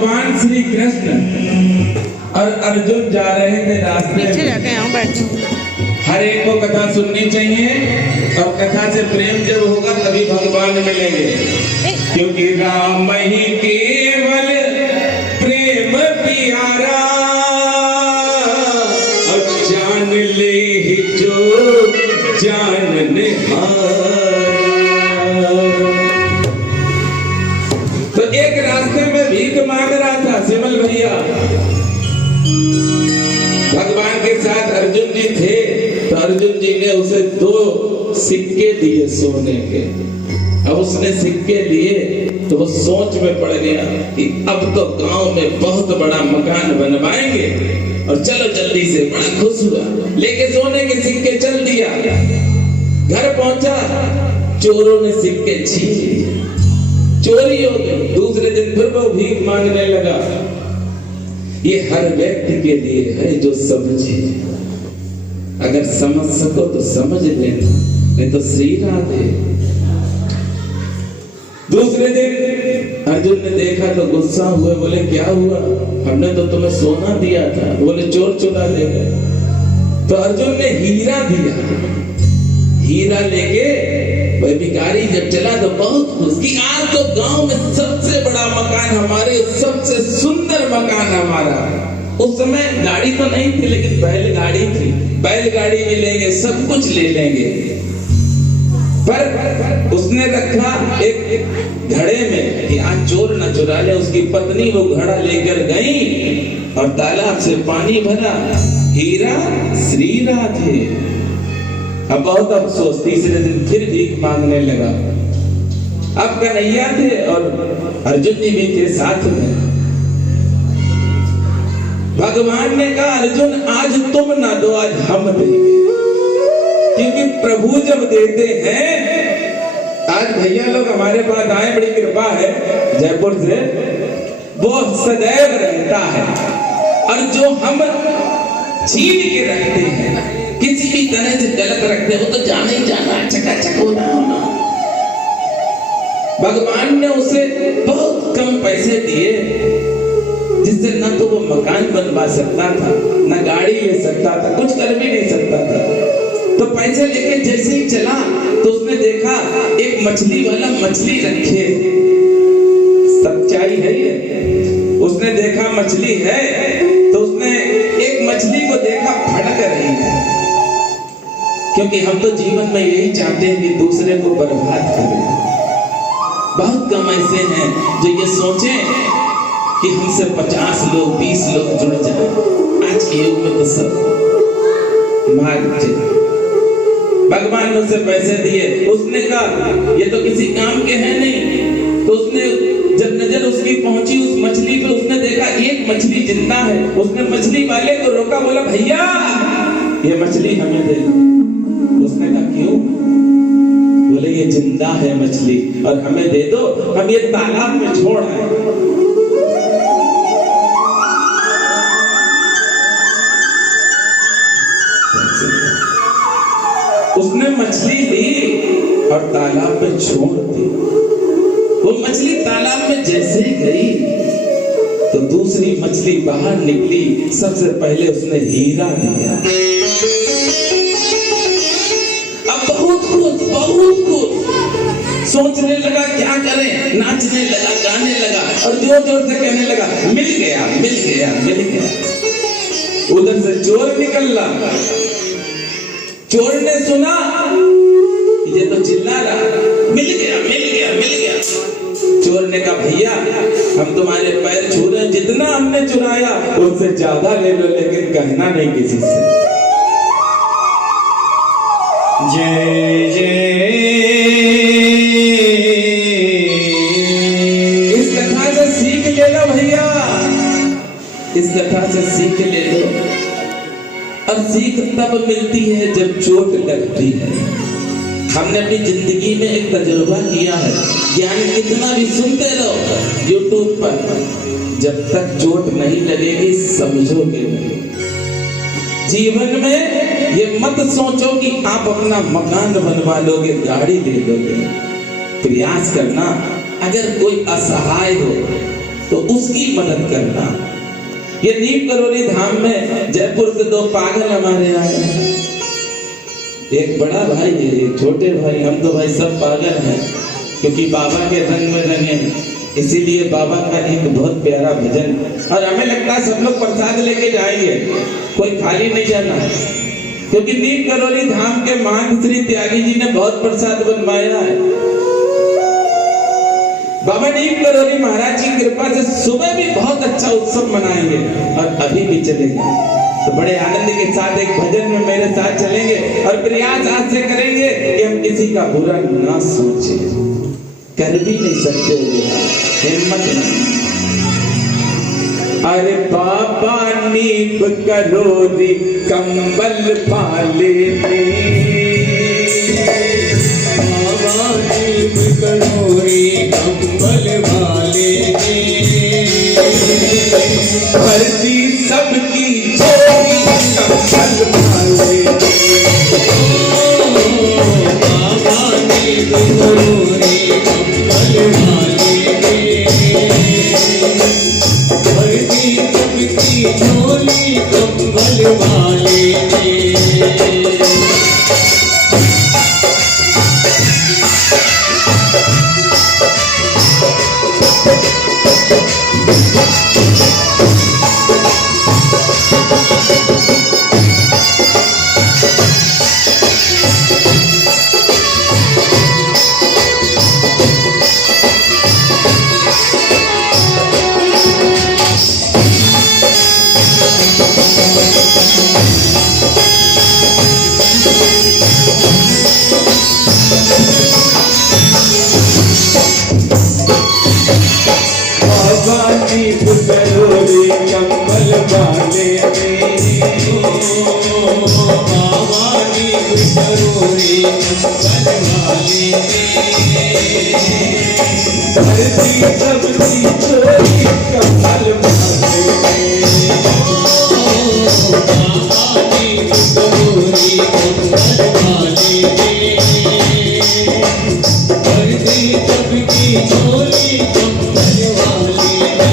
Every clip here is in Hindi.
भगवान श्री कृष्ण और अर्जुन जा रहे थे रास्ते में। हर एक को कथा सुननी चाहिए और कथा से प्रेम जब होगा तभी भगवान मिलेंगे, क्योंकि राम ही केवल प्रेम प्यारा और जान ले ही जो जानने तो एक रास्ते में भीख मांग रहा था सिमल भैया। भगवान के साथ अर्जुन जी थे तो अर्जुन जी ने उसे 2 सिक्के दिए सोने के। अब उसने सिक्के लिए तो वो सोच में पड़ गया कि अब तो गांव में बहुत बड़ा मकान बनवाएंगे और चलो जल्दी से, बड़ा खुश हुआ, लेके सोने के सिक्के चल दिया। घर पहुंचा, चोरों ने सिक्के छीन लिए, चोरी हो गई। दूसरे दिन फिर वो भीख मांगने लगा। ये हर व्यक्ति के लिए है जो समझे, अगर समझ सको तो समझ लेना, नहीं तो श्री राधे। दूसरे दिन अर्जुन ने देखा तो गुस्सा हुए, बोले क्या हुआ, हमने तो तुम्हें सोना दिया था। बोले चोर चुरा ले गए। तो अर्जुन ने हीरा दिया, हीरा लेके वह भिखारी जब चला तो बहुत खुश कि आज तो गांव में सबसे बड़ा मकान हमारे, सबसे सुंदर मकान हमारा। उस समय गाड़ी तो नहीं थी लेकिन बैलगाड़ी थी, बैलगाड़ी भी लेंगे, सब कुछ ले लेंगे। पर उसने रखा एक घड़े में कि आज चोर न चुरा ले। उसकी पत्नी वो घड़ा लेकर गई और तालाब से पानी भरा, हीरा श्री राधे। अब बहुत अफसोस, तीसरे दिन फिर भीख मांगने लगा। अब कन्हैया थे और अर्जुन जी भी थे साथ में। भगवान ने कहा अर्जुन आज तुम ना दो, आज हम देंगे, क्योंकि प्रभु जब देते हैं, आज भैया लोग हमारे पास आए, बड़ी कृपा है जयपुर से, वो सदैव रहता है। और जो हम छीन के रखते हैं, किसी भी तरह से गलत रखते हो तो जाना ही जाना, चकाचक होना होना। भगवान ने उसे बहुत कम पैसे दिए, जिससे न तो वो मकान बनवा सकता था, न गाड़ी ले सकता था, कुछ कर भी नहीं सकता था। तो पैसे लेके जैसे ही चला तो उसने देखा एक मछली वाला मछली रखे। सच्चाई है ये। उसने देखा मछली है तो उसने एक मछली को देखा फड़क रही है, क्योंकि हम तो जीवन में यही चाहते हैं कि दूसरे को बर्बाद करें। बहुत कम ऐसे हैं जो ये सोचें कि हमसे 50 लोग 20 लोग जुड़ जाएं। आज के युग में तो सब मार। भगवान ने उसे पैसे दिए, उसने कहा ये तो किसी काम के हैं नहीं। तो उसने जब नजर उसकी पहुंची उस मछली पे, उसने देखा एक मछली जिंदा है। उसने मछली वाले को रोका, बोला भैया ये मछली हमें दे। उसने कहा क्यों? बोले ये जिंदा है मछली और हमें दे दो, हम ये तालाब में छोड़ आए। उसने मछली ली और तालाब में छोड़ दी। वो मछली तालाब में जैसे ही गई तो दूसरी मछली बाहर निकली। सबसे पहले उसने हीरा दिया। अब बहुत खुश सोचने लगा क्या करें, नाचने लगा, गाने लगा और जोर जोर से कहने लगा मिल गया मिल गया मिल गया। उधर से चोर निकला। चोर ने सुना ये तो चिल्ला रहा, मिल गया मिल गया मिल गया। चोर ने कहा भैया हम तुम्हारे पैर छू रहे हैं, जितना हमने चुराया उससे ज्यादा ले लो, लेकिन कहना नहीं किसी से। जय जय। इस कथा से सीख ले लो भैया, इस कथा से सीख ले लो। और सीख तब मिलती है जब चोट लगती है। हमने अपनी जिंदगी में एक तजुर्बा किया है, ज्ञान कितना भी सुनते रहो यूट्यूब पर, जब तक चोट नहीं लगेगी समझोगे नहीं। जीवन में ये मत सोचो कि आप अपना मकान बनवा लोगे, गाड़ी ले लोगे। प्रयास करना, अगर कोई असहाय हो तो उसकी मदद करना। ये नीम करोली धाम में जयपुर से दो पागल हमारे आए, एक बड़ा भाई है एक छोटे भाई। हम तो भाई सब पागल हैं क्योंकि बाबा के रंग में रंगे, इसीलिए बाबा का एक बहुत प्यारा भजन, और हमें लगता है सब लोग प्रसाद लेके जाएंगे, कोई खाली नहीं जाना, क्योंकि नीम करोली धाम के महंत श्री त्यागी जी ने बहुत प्रसाद बनवाया है। बाबा नीम करोली महाराज की कृपा से सुबह भी बहुत अच्छा उत्सव मनाएंगे और अभी भी चलेंगे। तो बड़े आनंद के साथ एक भजन में मेरे साथ चलेंगे और प्रयास आज से करेंगे कि हम किसी का बुरा ना सोचे, कर भी नहीं सकते, हिम्मत नहीं। अरे बाबा नीम करोली कंबल पाले ने, बाबा नीम करोली कंबल वाले ने, भरती सबकी छोरी कंबल पाले ने। बाबा नीम करोली कंबल वाले ने, भरती सबकी झोली कंबल वाले ने। नीम करोली कंबल वाले ने, बाबा नीम करोली कंबल वाले ने, भरती सबकी छोरी कंबल पाले ने। बाबा नीम करोली कंबल वाले ने, भरती सबकी झोली कंबल वाले ने।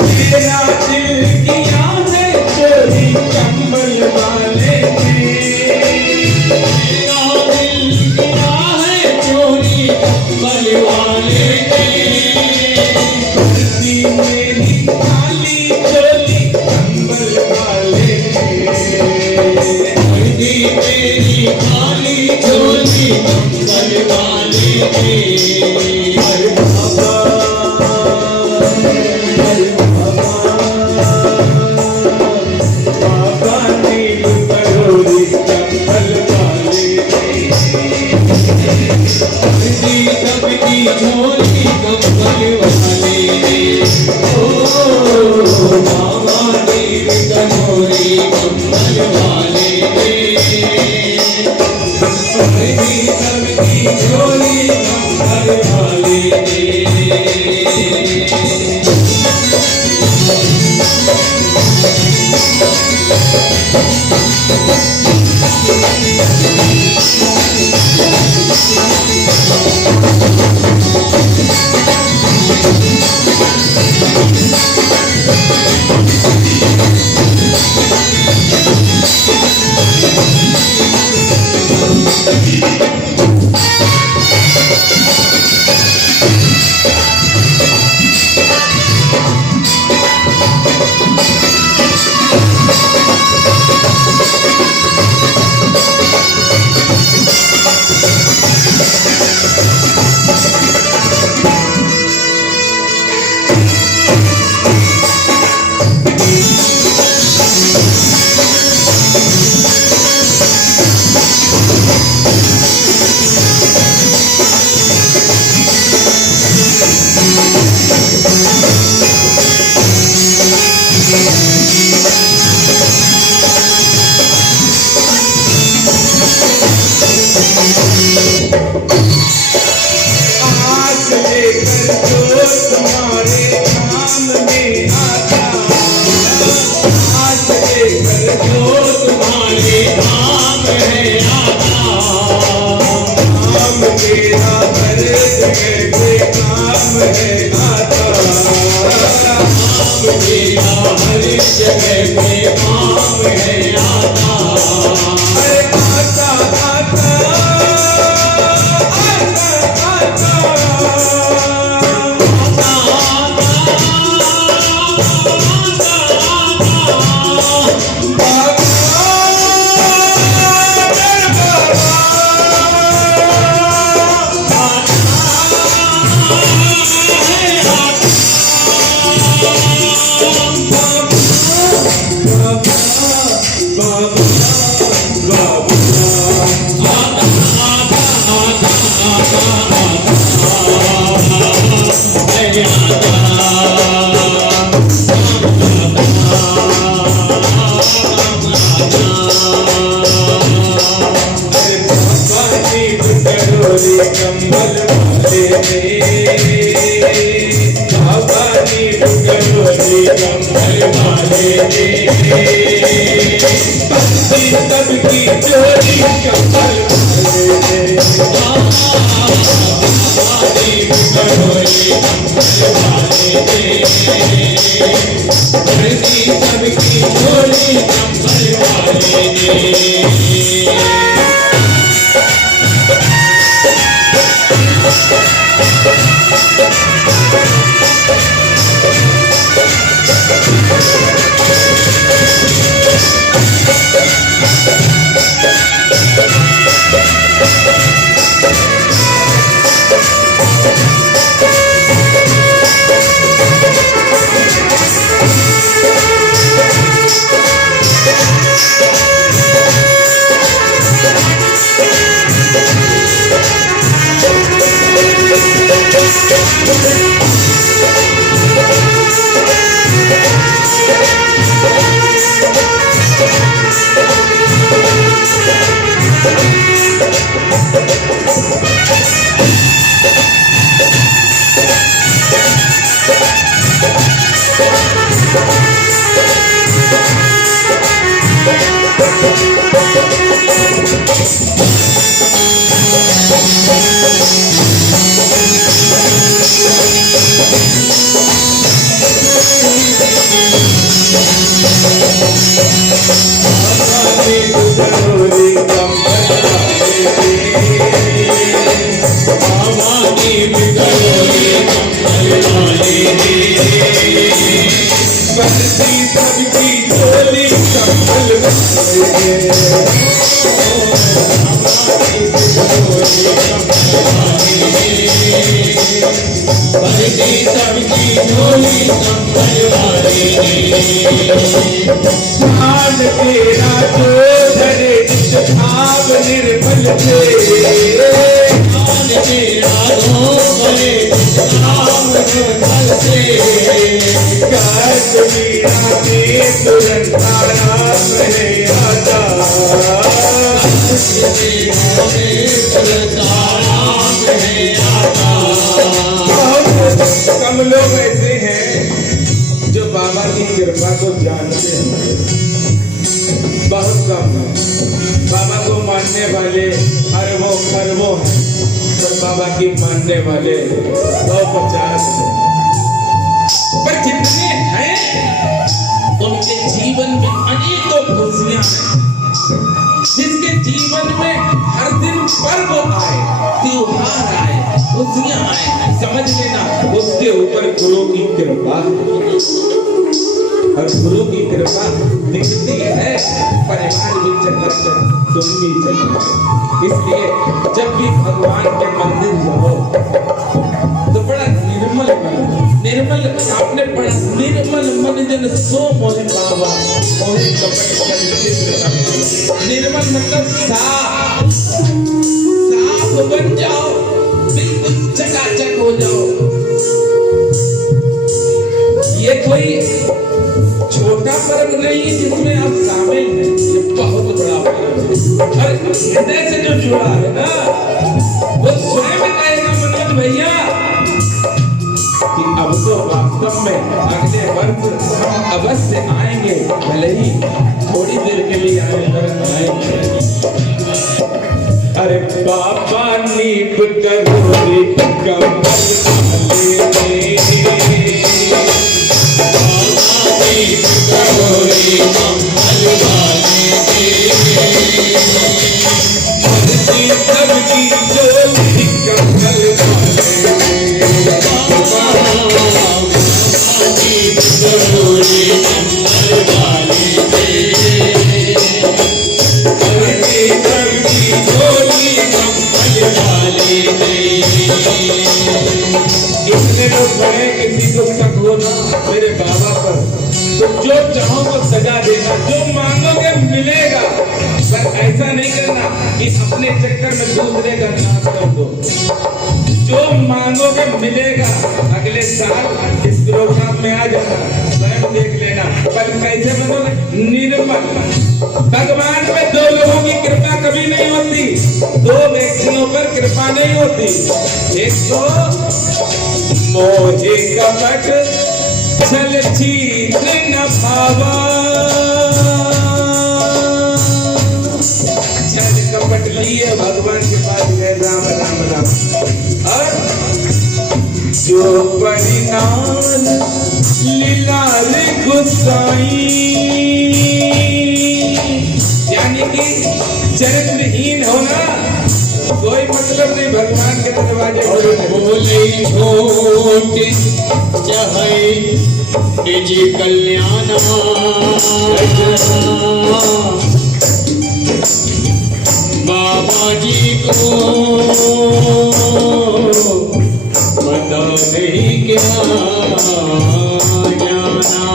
मेरा दिल किया है चोरी कंबल वाले ने, मेरा दिल किया है चोरी कंबल वाले ने, भरती मेरी खाली चोली कंबल वाले ने। भरती मेरी खाली झोली कंबल वाले ने। हर बाबा, हर बाबा नीम करोली कंबल वाले ने। भरती सबकी झोली कंबल वाले ने। ओ बाबा नीम करोली कंबल वाले ने, भरती सबकी झोली कंबल वाले ने। तुम्हारे सबकी चोरी कमल वाले ने हमारी बिगड़ोली कमल वाले ने धरती सबकी चोरी कमल वाले ने कम लोग ऐसे हैं जो बाबा की कृपा को जानते हैं, बहुत कम है। बाबा को मानने वाले अरबों खरबों हैं, पर बाबा की मानने वाले 150 हैं। पर जितने हैं उनके जीवन में अनेकों खुशियां हैं। जिसके जीवन में हर दिन पर्व आए, त्योहार आए, खुशियां आए, समझ लेना उसके ऊपर गुरु की कृपा है। और गुरु की कृपा दिखती है, परिवार भी चल तुम भी चल। इसलिए जब भी भगवान के मंदिर जाओ तो बड़ा निर्मल आपने पढ़ा, निर्मल मन जन सो मोहे बाबा मोहे कपट। निर्मल मतलब साफ बन जाओ, बिल्कुल चकाचक हो जाओ। ये कोई छोटा फर्क नहीं है जिसमें आप शामिल हैं, ये बहुत बड़ा फर्क है। और हृदय से जो जुड़ा है ना, वो स्वयं कहेगा मनोज भैया कि अब तो वास्तव में अगले वर्ष हम अवश्य आएंगे, भले ही थोड़ी देर के लिए आएंगे। अरे बाबा नीप करोरी कमल वाले करोरी कमल वाले सबकी चोली कमल करोरी कमल वाले इतने लोग बड़े, किसी को शक हो ना मेरे बाबा पर, तो जो चाहो वो सजा देना, जो मांगोगे मिलेगा। पर ऐसा नहीं करना कि अपने चक्कर में दूसरे का नाश कर दो। जो मांगोगे मिलेगा। अगले साल इस प्रोग्राम में आ जाना, स्वयं देख लेना। पर कैसे बनोगे? निर्मल। भगवान में दो लोगों की कृपा कभी नहीं होती, दो व्यक्तियों पर कृपा नहीं होती। एक तो मोहे कपट छल छीन न भावा, और भगवान के पास गए राम राम राम। और जो परिणाम लीला रे गुसाई, यानी कि चरित्रहीन होना कोई मतलब नहीं, भगवान के दरवाजे बोले छोटे चाहे निज कल्याण, बाबा जी को पता नहीं क्या जाना।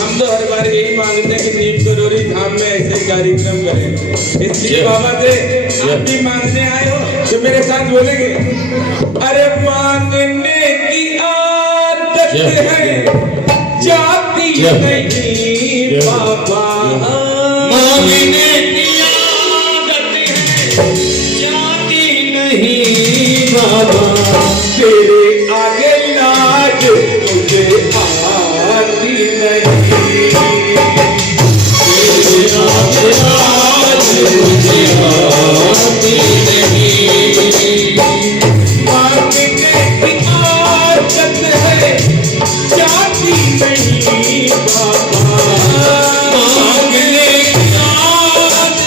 हम तो हर बार यही मांगते हैं कि नीम करोड़ी धाम में ऐसे कार्यक्रम करें। इसलिए बाबा से आप भी मांगने आए हो तो मेरे साथ बोलेंगे, अरे मांगने की आदत है जाती नहीं बाबा, मांगने की आदत है जाती नहीं बाबा, तेरे आगे लाज मुझे आती नहीं, तेरे आगे लाज मुझे आती नहीं। मांगने की आदत है जाती नहीं बाबा, मांगने की आदत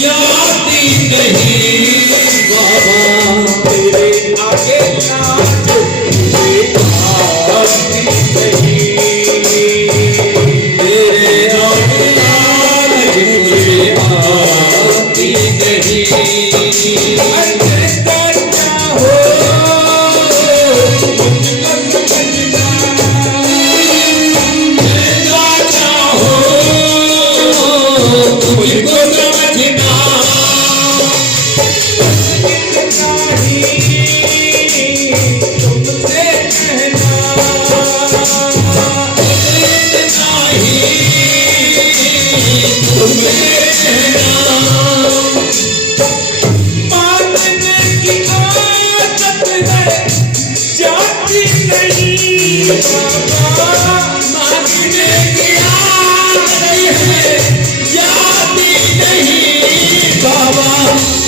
जाती नहीं बाबा, तेरे आगे लाज मुझे आती नहीं, तेरे आगे लाज मुझे आती नहीं। अंतरता चाहो मुझको समझना, ऐसा चाहो मुझको समझना, कितना ही तुमसे कहना, इतना ही तुम्हें कहना। मांगने की आदत है जाती नहीं बाबा, मांगने की आदत है जाती नहीं बाबा,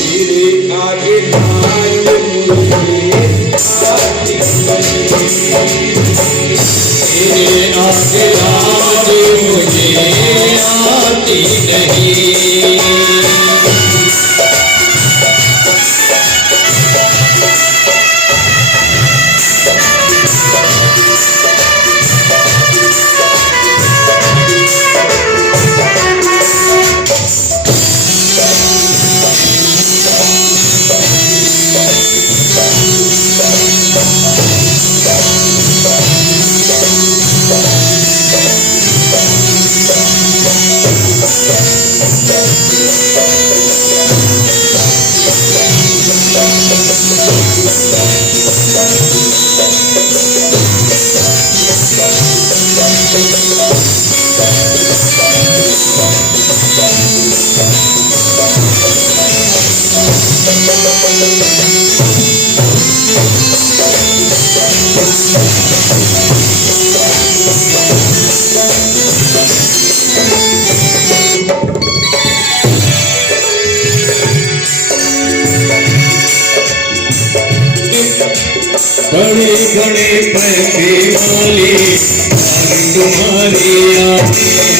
तेरे आगे लाज मुझे आती नहीं, तेरे आगे लाज मुझे आती नहीं। बड़े बड़े पैसे वाली तुम्हारी आती है,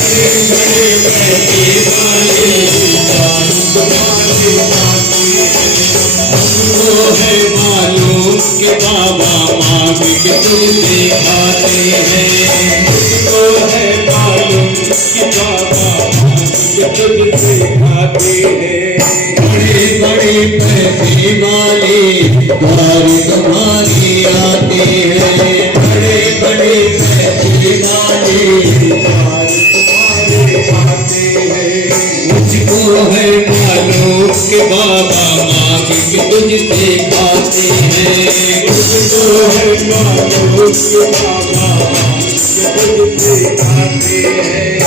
बड़े बड़े पैसे वाली तुम्हारी आती है। हमको है मालूम कि बाबा मांग के तुझे आते हैं, हमको है मालूम कि बाबा मांग के तुझे आते हैं। बड़े बड़े पैसे वाले द्वार तुम्हारी आते हैं, बड़े बड़े पैसे वाले द्वार तुम्हारे आते हैं। मुझको है मालूम कि बाबा मांग के तुझसे खाते हैं, मुझको है मालूम कि बाबा मांग के तुझसे खाते हैं।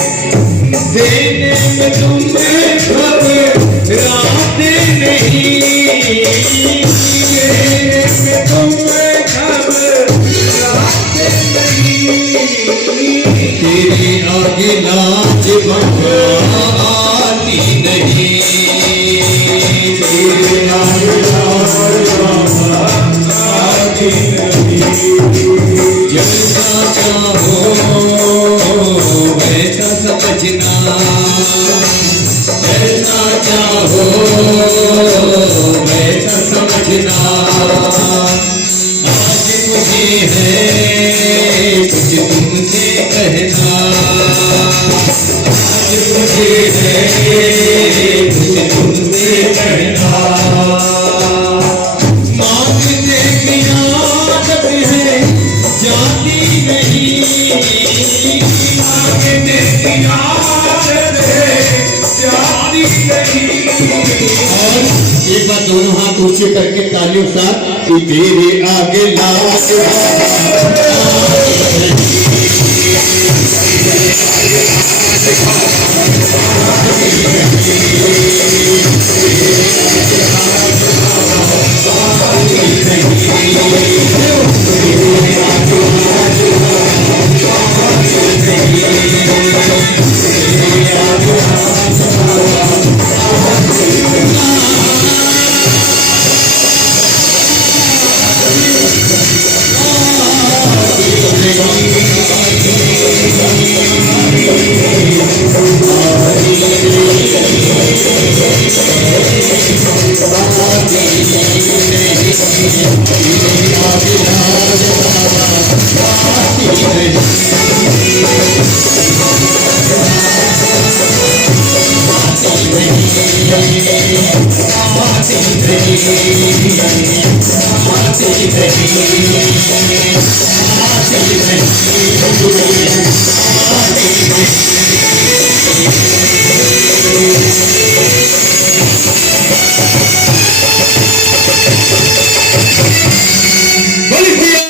देने में तुम्हें घबराते नहीं, देने में तुम्हें घबराते नहीं, तेरे आगे लाज आती नहीं, तेरे आगे लाज आती नहीं। जैसा चाहो वैसा समझना, जैसा चाहो वैसा समझना। आज मुझे है कुछ तुमसे कहना, आज मुझे है कुछ तुमसे कहना। मांगने की आदत है जाती नहीं, मांगने की आदत है जाती नहीं। और एक बार दोनों हाथ ऊंचे करके तालियों साथ, कि तेरे आगे लाज नहीं।